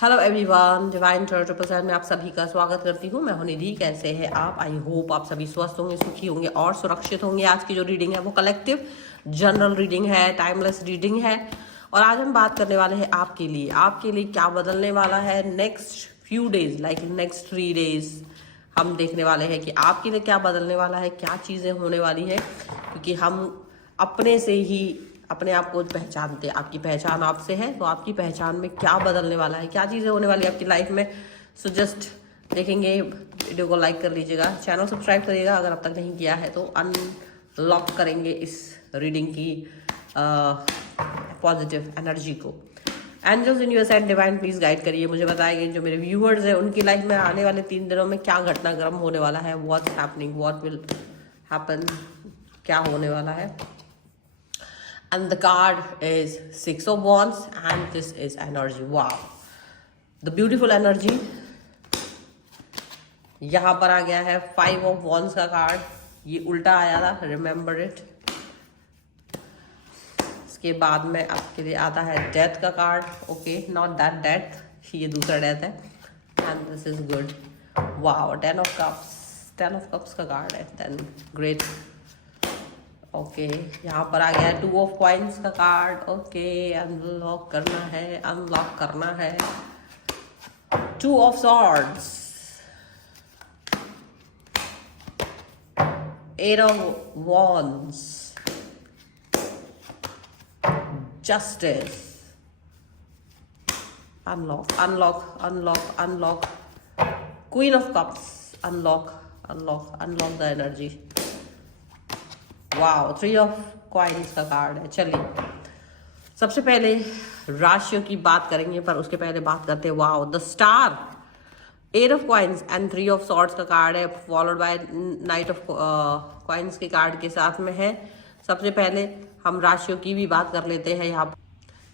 Hello everyone, divine triple में आप सभी का स्वागत करती हूँ। मैं हूं निधि। कैसे हैं आप? आई होप आप सभी स्वस्थ होंगे, सुखी होंगे और सुरक्षित होंगे। आज की जो रीडिंग है वो कलेक्टिव जनरल रीडिंग है, टाइमलेस रीडिंग है। और आज हम बात करने वाले हैं आपके लिए क्या बदलने वाला है next few days, like next 3 days. हम देखने वाले हैं कि आपके लिए क्या बदलने वाला है, क्या चीज़ें होने वाली है, क्योंकि हम अपने से ही अपने आप को पहचानते हैं। आपकी पहचान आपसे है, तो आपकी पहचान में क्या बदलने वाला है, क्या चीज़ें होने वाली है आपकी लाइफ में। सो जस्ट देखेंगे। वीडियो को लाइक कर लीजिएगा, चैनल सब्सक्राइब करिएगा अगर अब तक नहीं किया है तो। अनलॉक करेंगे इस रीडिंग की पॉजिटिव एनर्जी को। Angels in your side divine please guide करिए, मुझे बताएंगे जो मेरे व्यूअर्स हैं उनकी लाइफ में आने वाले 3 दिनों में क्या घटनाक्रम होने वाला है। What's happening, what will happen, क्या होने वाला है। And the card is 6 of Wands and this is energy. Wow, the beautiful energy. यहाँ पर आ गया है 5 of Wands का कार्ड। ये उल्टा आया था, remember it. इसके बाद में आपके लिए आता है डेथ का card. Okay, not that death, ये दूसरा डेथ है। And this is good. Wow, 10 of cups का कार्ड है। Then great. ओके, यहाँ पर आ गया 2 of coins का कार्ड। ओके, अनलॉक करना है 2 of swords, 8 of wands, justice, unlock, queen of cups, unlock the energy। Wow, 3 of coins का कार्ड है। चलिए, सबसे पहले राशियों की बात करेंगे, पर उसके पहले बात करते हैं wow the star, 8 of coins and 3 of swords का कार्ड है, followed by night of coins के कार्ड के साथ में है। सबसे पहले हम राशियों की भी बात कर लेते हैं यहाँ।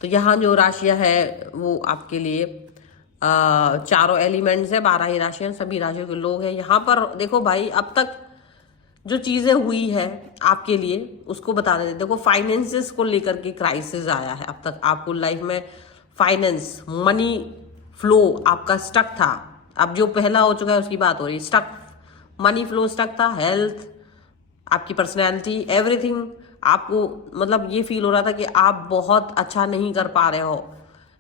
तो यहाँ जो राशियाँ है वो आपके लिए चारों एलिमेंट्स है, 12 ही राशियाँ, सभी राशियों के लोग हैं यहाँ पर। देखो भाई, अब तक जो चीज़ें हुई है आपके लिए उसको बता देते। देखो, फाइनेंसेस को लेकर के क्राइसिस आया है। अब तक आपको लाइफ में फाइनेंस, मनी फ्लो आपका स्टक था। अब जो पहला हो चुका है उसकी बात हो रही है। स्टक मनी फ्लो स्टक था। हेल्थ, आपकी पर्सनैलिटी, एवरीथिंग आपको मतलब ये फील हो रहा था कि आप बहुत अच्छा नहीं कर पा रहे हो।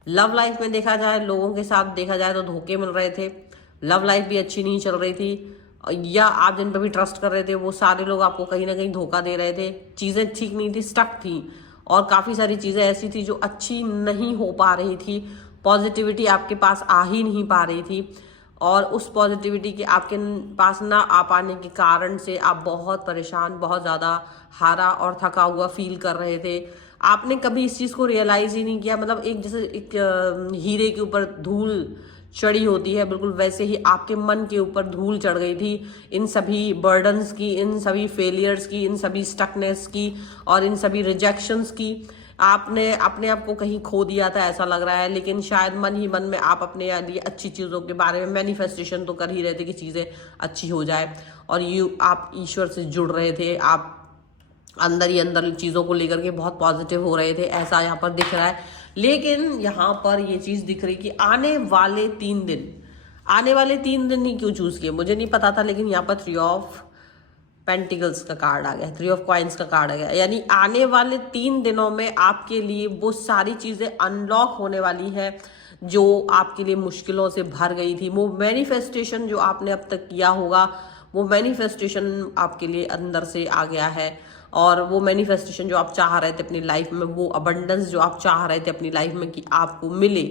लव लाइफ में देखा जाए, लोगों के साथ देखा जाए तो धोखे मिल रहे थे। लव लाइफ भी अच्छी नहीं चल रही थी, या आप जिन पर भी ट्रस्ट कर रहे थे वो सारे लोग आपको कहीं ना कहीं धोखा दे रहे थे। चीज़ें ठीक नहीं थी, स्टक थी, और काफ़ी सारी चीज़ें ऐसी थी जो अच्छी नहीं हो पा रही थी। पॉजिटिविटी आपके पास आ ही नहीं पा रही थी, और उस पॉजिटिविटी के आपके पास ना आ पाने के कारण से आप बहुत परेशान, बहुत ज़्यादा हारा और थका हुआ फील कर रहे थे। आपने कभी इस चीज़ को रियलाइज़ ही नहीं किया। मतलब एक जैसे एक हीरे के ऊपर धूल चढ़ी होती है, बिल्कुल वैसे ही आपके मन के ऊपर धूल चढ़ गई थी, इन सभी बर्डन्स की, इन सभी फेलियर्स की, इन सभी स्टकनेस की और इन सभी रिजेक्शंस की। आपने अपने आप को कहीं खो दिया था ऐसा लग रहा है। लेकिन शायद मन ही मन में आप अपने लिए अच्छी चीज़ों के बारे में मैनिफेस्टेशन तो कर ही रहे थे कि चीज़ें अच्छी हो जाए, और आप ईश्वर से जुड़ रहे थे। आप अंदर ही अंदर चीज़ों को लेकर के बहुत पॉजिटिव हो रहे थे, ऐसा यहाँ पर दिख रहा है। लेकिन यहाँ पर ये चीज़ दिख रही कि आने वाले 3 दिन ही क्यों चूज किए मुझे नहीं पता था, लेकिन यहाँ पर 3 ऑफ पेंटिकल्स का कार्ड आ गया, 3 ऑफ कॉइन्स का कार्ड आ गया। यानी आने वाले 3 दिनों में आपके लिए वो सारी चीज़ें अनलॉक होने वाली है जो आपके लिए मुश्किलों से भर गई थी। वो मैनिफेस्टेशन जो आपने अब तक किया होगा, वो मैनिफेस्टेशन आपके लिए अंदर से आ गया है। और वो मैनिफेस्टेशन जो आप चाह रहे थे अपनी लाइफ में, वो अबंडेंस जो आप चाह रहे थे अपनी लाइफ में कि आपको मिले,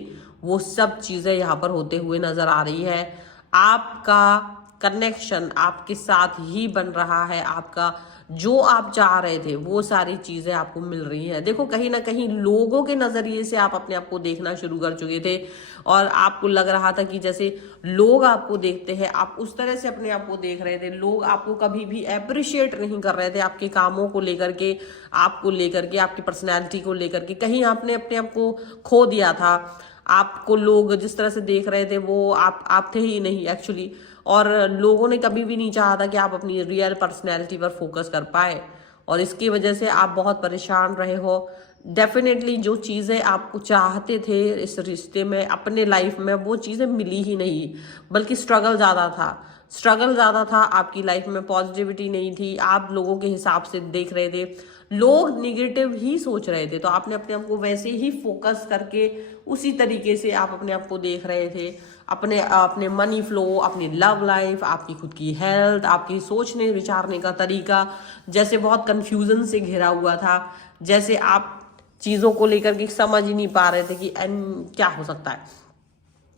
वो सब चीज़ें यहाँ पर होते हुए नजर आ रही है। आपका कनेक्शन आपके साथ ही बन रहा है। आपका जो आप चाह रहे थे वो सारी चीज़ें आपको मिल रही हैं। देखो, कहीं ना कहीं लोगों के नज़रिए से आप अपने आप को देखना शुरू कर चुके थे, और आपको लग रहा था कि जैसे लोग आपको देखते हैं आप उस तरह से अपने आप को देख रहे थे। लोग आपको कभी भी अप्रिशिएट नहीं कर रहे थे आपके कामों को लेकर के, आपको लेकर के, आपकी पर्सनैलिटी को लेकर के। कहीं आपने अपने आप को खो दिया था। आपको लोग जिस तरह से देख रहे थे वो आप थे ही नहीं एक्चुअली। और लोगों ने कभी भी नहीं चाहा था कि आप अपनी रियल पर्सनैलिटी पर फोकस कर पाए, और इसकी वजह से आप बहुत परेशान रहे हो। डेफिनेटली जो चीज़ें आप चाहते थे इस रिश्ते में, अपने लाइफ में, वो चीज़ें मिली ही नहीं, बल्कि स्ट्रगल ज़्यादा था। स्ट्रगल ज़्यादा था आपकी लाइफ में, पॉजिटिविटी नहीं थी। आप लोगों के हिसाब से देख रहे थे, लोग निगेटिव ही सोच रहे थे, तो आपने अपने आप को वैसे ही फोकस करके उसी तरीके से आप अपने आप को देख रहे थे। अपने अपने मनी फ्लो, अपनी लव लाइफ, आपकी खुद की हेल्थ, आपकी सोचने विचारने का तरीका जैसे बहुत कंफ्यूजन से घिरा हुआ था, जैसे आप चीज़ों को लेकर के समझ ही नहीं पा रहे थे कि क्या हो सकता है।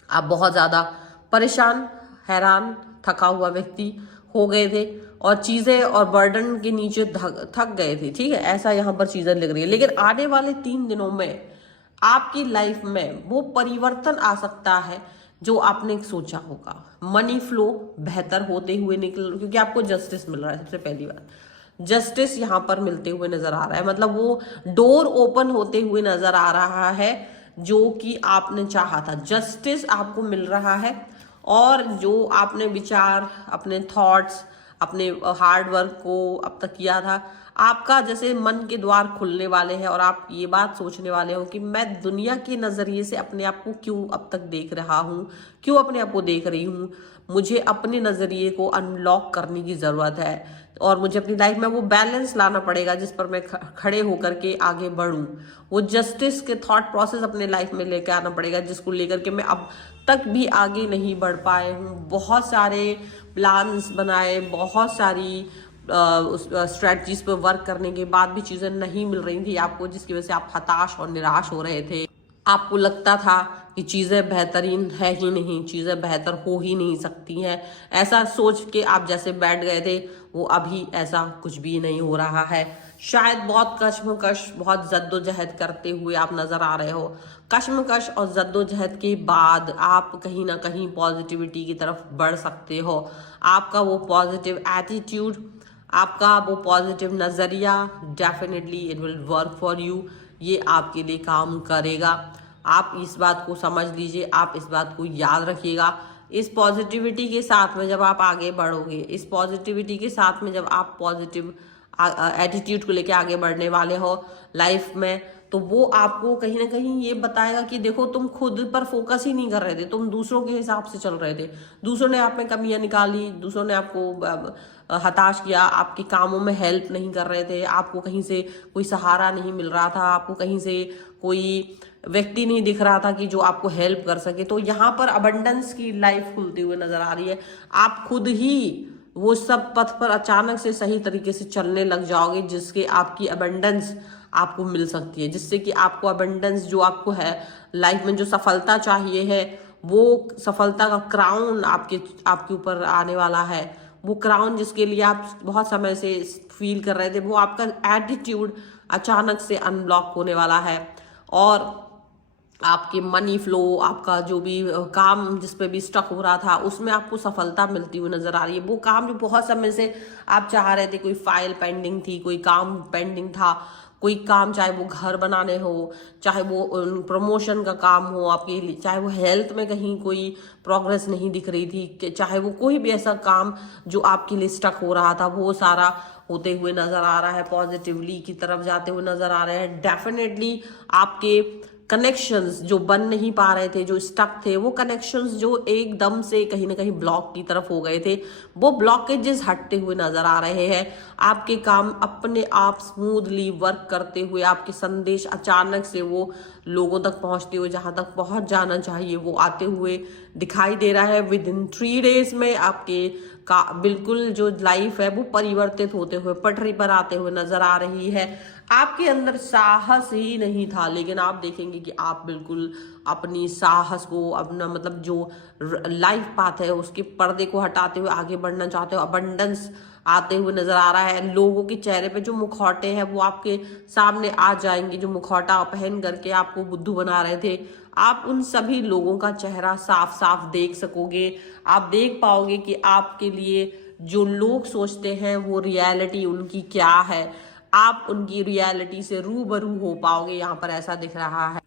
आप बहुत ज़्यादा परेशान, हैरान, थका हुआ व्यक्ति हो गए थे और चीज़ें और बर्डन के नीचे थक गए थे, ठीक है, ऐसा यहाँ पर चीज़ें लग रही है। लेकिन आने वाले 3 दिनों में आपकी लाइफ में वो परिवर्तन आ सकता है जो आपने सोचा होगा। मनी फ्लो बेहतर होते हुए निकल, क्योंकि आपको जस्टिस मिल रहा है। सबसे पहली बात, जस्टिस यहाँ पर मिलते हुए नजर आ रहा है, मतलब वो डोर ओपन होते हुए नजर आ रहा है जो कि आपने चाहा था। जस्टिस आपको मिल रहा है और जो आपने विचार, अपने थॉट्स, अपने हार्ड वर्क को अब तक किया था, आपका जैसे मन के द्वार खुलने वाले हैं और आप ये बात सोचने वाले हो कि मैं दुनिया के नज़रिए से अपने आप को क्यों अब तक देख रहा हूँ, क्यों अपने आप को देख रही हूँ। मुझे अपने नज़रिए को अनलॉक करने की ज़रूरत है और मुझे अपनी लाइफ में वो बैलेंस लाना पड़ेगा जिस पर मैं खड़े होकर के आगे बढ़ूं। वो जस्टिस के थॉट प्रोसेस अपने लाइफ में लेकर आना पड़ेगा जिसको लेकर के मैं अब तक भी आगे नहीं बढ़ पाए हूँ। बहुत सारे प्लान्स बनाए, बहुत सारी उस स्ट्रेटजीज पे वर्क करने के बाद भी चीज़ें नहीं मिल रही थी आपको, जिसकी वजह से आप हताश और निराश हो रहे थे। आपको लगता था कि चीज़ें बेहतरीन है ही नहीं, चीज़ें बेहतर हो ही नहीं सकती हैं, ऐसा सोच के आप जैसे बैठ गए थे, वो अभी ऐसा कुछ भी नहीं हो रहा है। शायद बहुत कश्मकश, बहुत जद्दोजहद करते हुए आप नज़र आ रहे हो। कश्मकश और जद्दोजहद के बाद आप कहीं ना कहीं पॉजिटिविटी की तरफ बढ़ सकते हो। आपका वो पॉजिटिव एटीट्यूड, आपका वो पॉजिटिव नज़रिया, definitely it will work for you. ये आपके लिए काम करेगा। आप इस बात को समझ लीजिए, आप इस बात को याद रखिएगा। इस पॉजिटिविटी के साथ में जब आप आगे बढ़ोगे, इस पॉजिटिविटी के साथ में जब आप पॉजिटिव एटीट्यूड को लेके आगे बढ़ने वाले हो लाइफ में, तो वो आपको कहीं ना कहीं ये बताएगा कि देखो, तुम खुद पर फोकस ही नहीं कर रहे थे, तुम दूसरों के हिसाब से चल रहे थे। दूसरों ने आप में कमियां निकाली, दूसरों ने आपको हताश किया, आपके कामों में हेल्प नहीं कर रहे थे, आपको कहीं से कोई सहारा नहीं मिल रहा था, आपको कहीं से कोई व्यक्ति नहीं दिख रहा था कि जो आपको हेल्प कर सके। तो यहाँ पर अबंडेंस की लाइफ खुलती हुई नजर आ रही है। आप खुद ही वो सब पथ पर अचानक से सही तरीके से चलने लग जाओगे, जिसके आपकी अबंडेंस आपको मिल सकती है, जिससे कि आपको अबंडेंस जो आपको है लाइफ में, जो सफलता चाहिए है, वो सफलता का क्राउन आपके ऊपर आने वाला है। वो क्राउन जिसके लिए आप बहुत समय से फील कर रहे थे, वो आपका एटीट्यूड अचानक से अनलॉक होने वाला है और आपके मनी फ्लो, आपका जो भी काम जिस पे भी स्टक हो रहा था, उसमें आपको सफलता मिलती हुई नजर आ रही है। वो काम जो बहुत समय से आप चाह रहे थे, कोई फाइल पेंडिंग थी, कोई काम पेंडिंग था, कोई काम, चाहे वो घर बनाने हो, चाहे वो प्रमोशन का काम हो आपके लिए, चाहे वो हेल्थ में कहीं कोई प्रोग्रेस नहीं दिख रही थी, चाहे वो कोई भी ऐसा काम जो आपके लिए स्टक हो रहा था, वो सारा होते हुए नजर आ रहा है, पॉजिटिवली की तरफ जाते हुए नजर आ रहे हैं। डेफिनेटली आपके कनेक्शंस जो बन नहीं पा रहे थे, जो स्टक थे, वो कनेक्शंस जो एकदम से कहीं ना कहीं ब्लॉक की तरफ हो गए थे, वो ब्लॉकेजेस हटते हुए नजर आ रहे हैं। आपके काम अपने आप स्मूथली वर्क करते हुए, आपके संदेश अचानक से वो लोगों तक पहुंचते हुए, जहां तक पहुंच जाना चाहिए वो आते हुए दिखाई दे रहा है। विद इन 3 डेज में आपके का बिल्कुल जो लाइफ है वो परिवर्तित होते हुए, पटरी पर आते हुए नजर आ रही है। आपके अंदर साहस ही नहीं था, लेकिन आप देखेंगे कि आप बिल्कुल अपनी साहस को, अपना मतलब जो लाइफ पाथ है उसके पर्दे को हटाते हुए आगे बढ़ना चाहते हो। अबंडेंस आते हुए नजर आ रहा है। लोगों के चेहरे पे जो मुखौटे हैं वो आपके सामने आ जाएंगे, जो मुखौटा पहन करके आपको बुद्धू बना रहे थे, आप उन सभी लोगों का चेहरा साफ साफ देख सकोगे। आप देख पाओगे कि आपके लिए जो लोग सोचते हैं वो रियलिटी उनकी क्या है। आप उनकी रियलिटी से रूबरू हो पाओगे, यहाँ पर ऐसा दिख रहा है।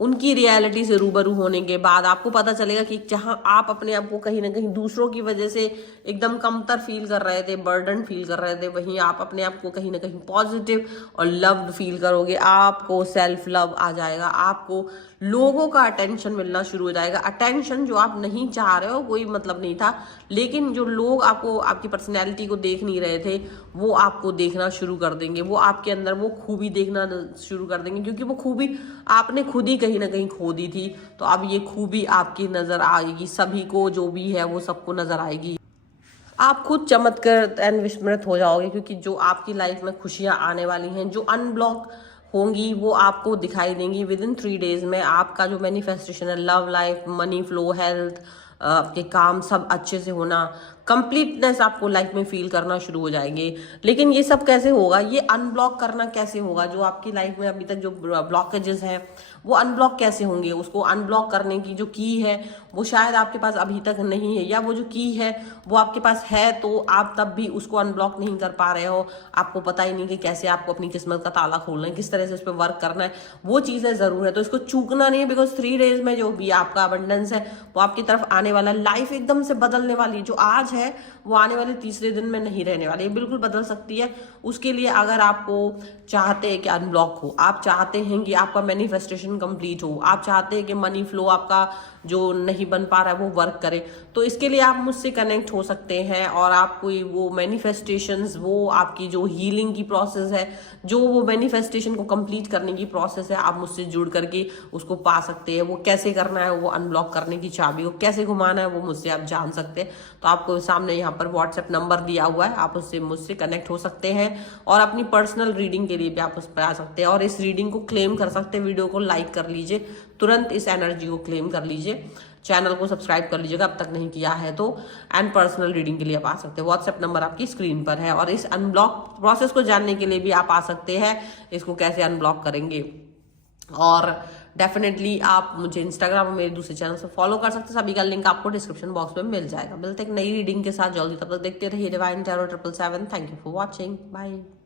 उनकी रियलिटी से रूबरू होने के बाद आपको पता चलेगा कि जहां आप अपने आप को कहीं ना कहीं दूसरों की वजह से एकदम कमतर फील कर रहे थे, बर्डन फील कर रहे थे, वहीं आप अपने आप को कहीं ना कहीं पॉजिटिव और लव्ड फील करोगे। आपको सेल्फ लव आ जाएगा, आपको लोगों का अटेंशन मिलना शुरू हो जाएगा। अटेंशन जो आप नहीं चाह रहे हो, कोई मतलब नहीं था, लेकिन जो लोग आपको, आपकी पर्सनैलिटी को देख नहीं रहे थे, वो आपको देखना शुरू कर देंगे। वो आपके अंदर वो खूबी देखना शुरू कर देंगे, क्योंकि वो खूबी आपने खुद ही कहीं ना कहीं खो दी थी। तो अब ये खूबी आपकी नजर आएगी, सभी को जो भी है वो सबको नजर आएगी। आप खुद चमत्कृत एंड विस्मृत हो जाओगे, क्योंकि जो आपकी लाइफ में खुशियां आने वाली हैं, जो अनब्लॉक होंगी, वो आपको दिखाई देंगी विद इन 3 डेज में। आपका जो मैनिफेस्टेशन है, love life, money flow, health, आपके काम सब अच्छे से होना, कंप्लीटनेस आपको लाइफ में फील करना शुरू हो जाएंगे। लेकिन ये सब कैसे होगा, ये अनब्लॉक करना कैसे होगा? जो आपकी लाइफ में अभी तक जो ब्लॉकेजेस हैं वो अनब्लॉक कैसे होंगे? उसको अनब्लॉक करने की जो की है वो शायद आपके पास अभी तक नहीं है, या वो जो की है वो आपके पास है तो आप तब भी उसको अनब्लॉक नहीं कर पा रहे हो। आपको पता ही नहीं कि कैसे आपको अपनी किस्मत का ताला खोलना है, किस तरह से उस पर वर्क करना है। वो चीजें जरूर है, तो इसको चूकना नहीं है, बिकॉज 3 डेज में जो भी आपका अबंडेंस है वो आपकी तरफ आने वाला। लाइफ एकदम से बदलने वाली, जो आज है वो आने वाले तीसरे दिन में नहीं रहने वाली, बिल्कुल बदल सकती है। उसके लिए अगर आपको चाहते हैं कि अनब्लॉक हो, आप चाहते हैं कि आपका मैनिफेस्टेशन कंप्लीट हो, आप चाहते हैं कि मनी फ्लो आपका जो नहीं बन पा रहा है वो वर्क करे, तो इसके लिए आप मुझसे कनेक्ट हो सकते हैं। और आप कोई वो मैनिफेस्टेशंस, वो आपकी जो हीलिंग की प्रोसेस है, जो वो मैनिफेस्टेशन को कंप्लीट करने की प्रोसेस है, आप मुझसे जुड़ करके उसको पा सकते हैं। वो कैसे करना है, वो अनब्लॉक करने की चाबी को कैसे घुमाना है, वो मुझसे आप जान सकते हैं। तो आपको सामने यहाँ पर व्हाट्सएप नंबर दिया हुआ है, आप उससे मुझसे कनेक्ट हो सकते हैं और अपनी पर्सनल रीडिंग के लिए भी आप उस पर आ सकते हैं और इस रीडिंग को क्लेम कर सकते हैं। वीडियो को लाइक कर लीजिए, तुरंत इस एनर्जी को क्लेम कर लीजिए। चैनल को सब्सक्राइब कर लीजिएगा अब तक नहीं किया है तो। एंड पर्सनल रीडिंग के लिए आप आ सकते हैं, व्हाट्सएप नंबर आपकी स्क्रीन पर है। और इस अनब्लॉक प्रोसेस को जानने के लिए भी आप आ सकते हैं, इसको कैसे अनब्लॉक करेंगे। और डेफिनेटली आप मुझे इंस्टाग्राम और मेरे दूसरे चैनल से फॉलो कर सकते हैं, सभी का लिंक आपको डिस्क्रिप्शन बॉक्स में मिल जाएगा। मिलते एक नई रीडिंग के साथ जल्दी, तब तक देखते रहिए divine tarot 777। Thank you for watching, bye.